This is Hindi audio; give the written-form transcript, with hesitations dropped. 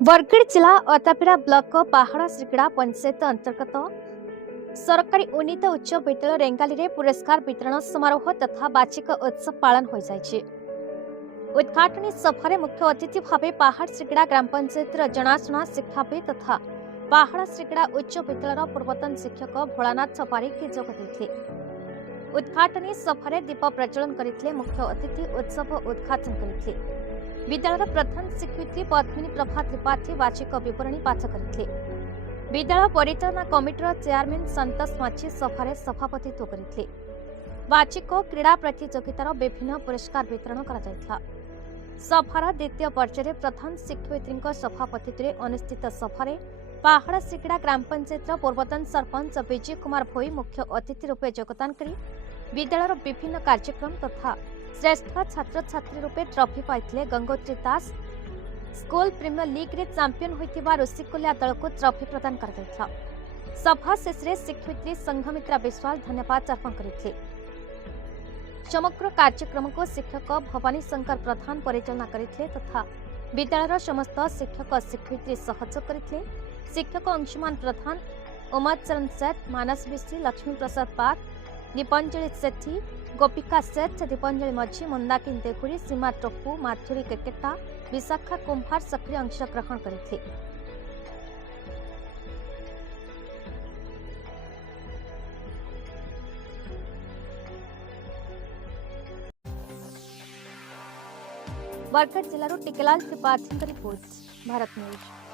बरगढ़ जिला अतापिरा ब्लॉक पहाड़ श्रीगड़ा पंचायत अंतर्गत सरकारी उन्नीत उच्च विद्यालय रेंगाली रे पुरस्कार वितरण समारोह तथा वार्षिक उत्सव पालन हो जायछि। उद्घाटनी सभा मुख्य अतिथि भाव पहाड़ श्रीगड़ा ग्राम पंचायत जनाशुना शिक्षाविद तथा पहाड़ श्रीगड़ा उच्च विद्यालय पूर्वतन शिक्षक भोलानाथ बारिक जोग देते। उद्घाटनी सभा दीप प्रज्वलन करते मुख्य अतिथि उत्सव उद्घाटन करते। विद्यालय प्रधान शिक्षयित्री पद्मिनी प्रभा त्रिपाठी वार्षिक विवरणी पाठ करते। विद्यालय परिचालना कमिटीर चेयरमैन संतोष माछी सभा सभापतित्व करते। वार्षिक क्रीड़ा प्रतियोगितार विभिन्न पुरस्कार वितरण करा सभार द्वितीय पर्यायर प्रधान शिक्षयित्री सभापतित्व अनुष्ठित सभा पहाड़ श्रीगड़ा ग्राम पंचायत पूर्वतन सरपंच विजय कुमार भोई मुख्य अतिथि रूपे योगदान कर विद्यालय विभिन्न कार्यक्रम तथा श्रेष्ठ छात्र छात्री रूपे ट्रॉफी पाइथिले। गंगोत्री दास स्कूल प्रीमियर लीग रे चैंपियन होइतिबा ऋषिकुल्या दल को ट्रॉफी प्रदान कर सभा शेष शिक्षयित्री संघमित्रा विश्वाल धन्यवाद अर्पण करते। समग्र कार्यक्रम को शिक्षक भवानी शंकर प्रधान परिचालना करते तथा विद्यालय समस्त शिक्षक शिक्षयित्री सहयोग करते। शिक्षक अंशुमान प्रधान उमाचरण सेठ मानस विशी लक्ष्मी प्रसाद बाग दीपांजलि सेठी गोपिका सेठ दीपांजलि मझी मंदाकिनी देहुरी सीमा टप्पू माधुरी केकेटा विशाखा कुंभार सक्रिय अंशग्रहण करते। बरगढ़ जिलार टिकेलाल त्रिपाठी रिपोर्ट भारत न्यूज।